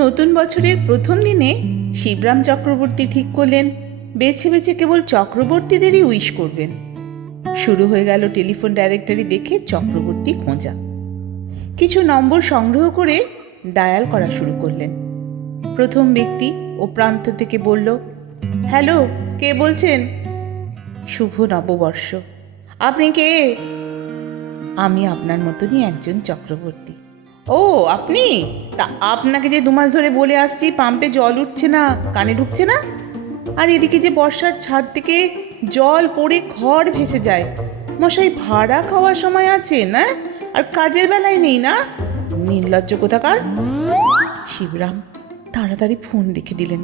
নতুন বছরের প্রথম দিনে শিবরাম চক্রবর্তী ঠিক করলেন বেছে বেছে কেবল চক্রবর্তীদেরই উইশ করবেন। শুরু হয়ে গেল টেলিফোন ডাইরেক্টরি দেখে চক্রবর্তী খোঁজা। কিছু নম্বর সংগ্রহ করে ডায়াল করা শুরু করলেন। প্রথম ব্যক্তি ও প্রান্ত থেকে বলল, হ্যালো, কে বলছেন? শুভ নববর্ষ। আপনি কে? আমি আপনার মতনই একজন চক্রবর্তী। ও আপনি? তা আপনাকে যে 2 মাস ধরে বলে আসছি পাম্পে জল উঠছে না, কানে ঢুকছে না। আর এদিকে যে বর্ষার ছাদ থেকে জল পড়ে ঘর ভেসে যায়। মশাই ভাড়া খাওয়ার সময় আছে না, আর কাজের বেলায় নেই না? নির্লজ্জ কোথাকার। শিবরাম তাড়াতাড়ি ফোন রেখে দিলেন।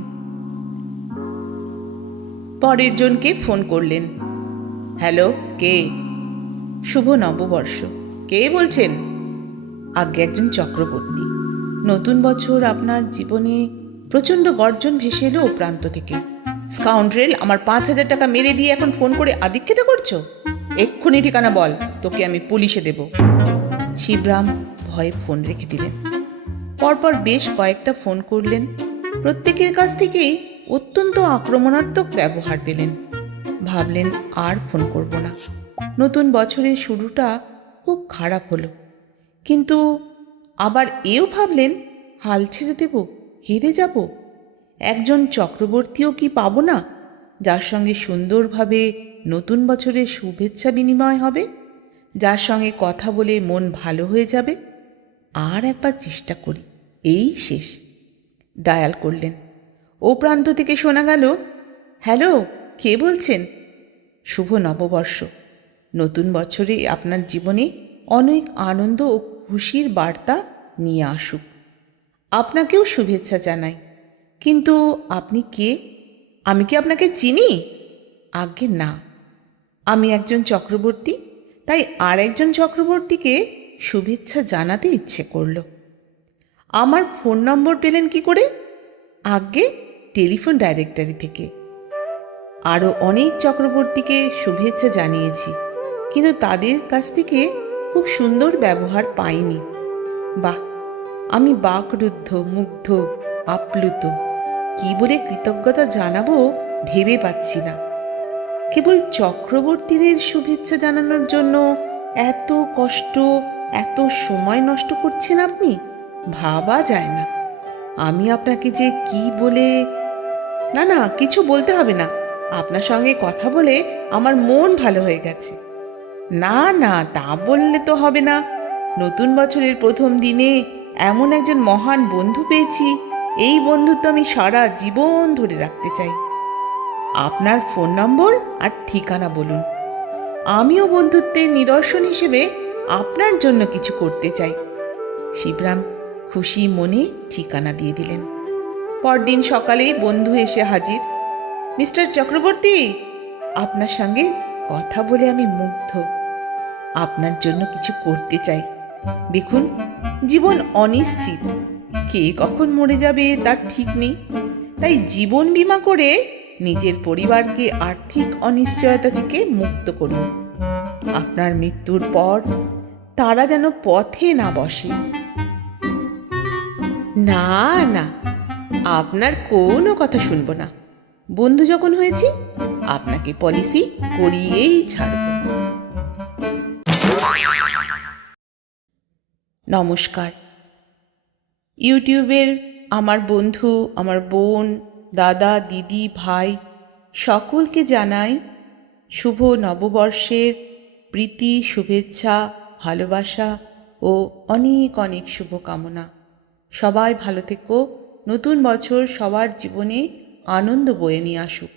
পরের জনকে ফোন করলেন। হ্যালো, কে? শুভ নববর্ষ। কে বলছেন? আজ্ঞে একজন চক্রবর্তী। নতুন বছর আপনার জীবনে প্রচণ্ড গর্জন ভেসে এলো প্রান্ত থেকে। স্কাউন্ড্রেল, আমার 5,000 টাকা মেরে দিয়ে এখন ফোন করে আদিক্ষেতা করছো? এক্ষুনি ঠিকানা বল, তোকে আমি পুলিশে দেব। শিবরাম ভয়ে ফোন রেখে দিলেন। পরপর বেশ কয়েকটা ফোন করলেন। প্রত্যেকের কাছ থেকেই অত্যন্ত আক্রমণাত্মক ব্যবহার পেলেন। ভাবলেন আর ফোন করব না। নতুন বছরের শুরুটা খুব খারাপ হলো। কিন্তু আবার এও ভাবলেন হাল ছেড়ে দেব, হেরে যাব। একজন চক্রবর্তীও কি পাবো না, যার সঙ্গে সুন্দরভাবে নতুন বছরের শুভেচ্ছা বিনিময় হবে, যার সঙ্গে কথা বলে মন ভালো হয়ে যাবে। আর একবার চেষ্টা করি, এই শেষ। ডায়াল করলেন। ও প্রান্ত থেকে শোনা গেল, হ্যালো, কে বলছেন? শুভ নববর্ষ। নতুন বছরে আপনার জীবনে অনেক আনন্দ ও খুশির বার্তা নিয়ে আসুক। আপনাকেও শুভেচ্ছা জানাই। কিন্তু আপনি কে? আমি কি আপনাকে চিনি? আজ্ঞে না, আমি একজন চক্রবর্তী, তাই আর একজন চক্রবর্তীকে শুভেচ্ছা জানাতে ইচ্ছে করল। আমার ফোন নম্বর পেলেন কি করে? আজ্ঞে টেলিফোন ডাইরেক্টরি থেকে। আরও অনেক চক্রবর্তীকে শুভেচ্ছা জানিয়েছি, কিন্তু তাদের কাছ থেকে খুব সুন্দর ব্যবহার পাইনি। বাহ, আমি বাকরুদ্ধ, মুগ্ধ, আপ্লুত। কি বলে কৃতজ্ঞতা জানাবো ভেবে পাচ্ছি না। কেবল চক্রবর্তীদের শুভেচ্ছা জানানোর জন্য এত কষ্ট, এত সময় নষ্ট করছেন আপনি, ভাবা যায় না। আমি আপনাকে যে কি বলে... না না, কিছু বলতে হবে না। আপনার সঙ্গে কথা বলে আমার মন ভালো হয়ে গেছে। না না, তা বললে তো হবে না। নতুন বছরের প্রথম দিনে এমন একজন মহান বন্ধু পেয়েছি, এই বন্ধুত্ব আমি সারা জীবন ধরে রাখতে চাই। আপনার ফোন নম্বর আর ঠিকানা বলুন। আমিও বন্ধুত্বের নিদর্শন হিসেবে আপনার জন্য কিছু করতে চাই। শিবরাম খুশি মনে ঠিকানা দিয়ে দিলেন। পরদিন সকালেই বন্ধু এসে হাজির। মিস্টার চক্রবর্তী, আপনার সঙ্গে কথা বলে আমি মুগ্ধ। আপনার জন্য কিছু করতে চাই। দেখুন, জীবন অনিশ্চিত, কে কখন মরে যাবে তার ঠিক নেই। তাই জীবন বীমা করে নিজের পরিবারকে আর্থিক অনিশ্চয়তা থেকে মুক্ত করুন। আপনার মৃত্যুর পর তারা যেন পথে না বসে। না না, আপনার কোনো কথা শুনবো না। বন্ধু যখন হয়েছি, আপনাকে পলিসি করিয়েই ছাড়ব। নমস্কার। ইউটিউবের আমার বন্ধু, আমার বোন, দাদা, দিদি, ভাই সকলকে জানাই শুভ নববর্ষের প্রীতি, শুভেচ্ছা, ভালোবাসা ও অনেক অনেক শুভকামনা। সবাই ভালো থেকো। নতুন বছর সবার জীবনে আনন্দ বয়ে নিয়ে আসুক।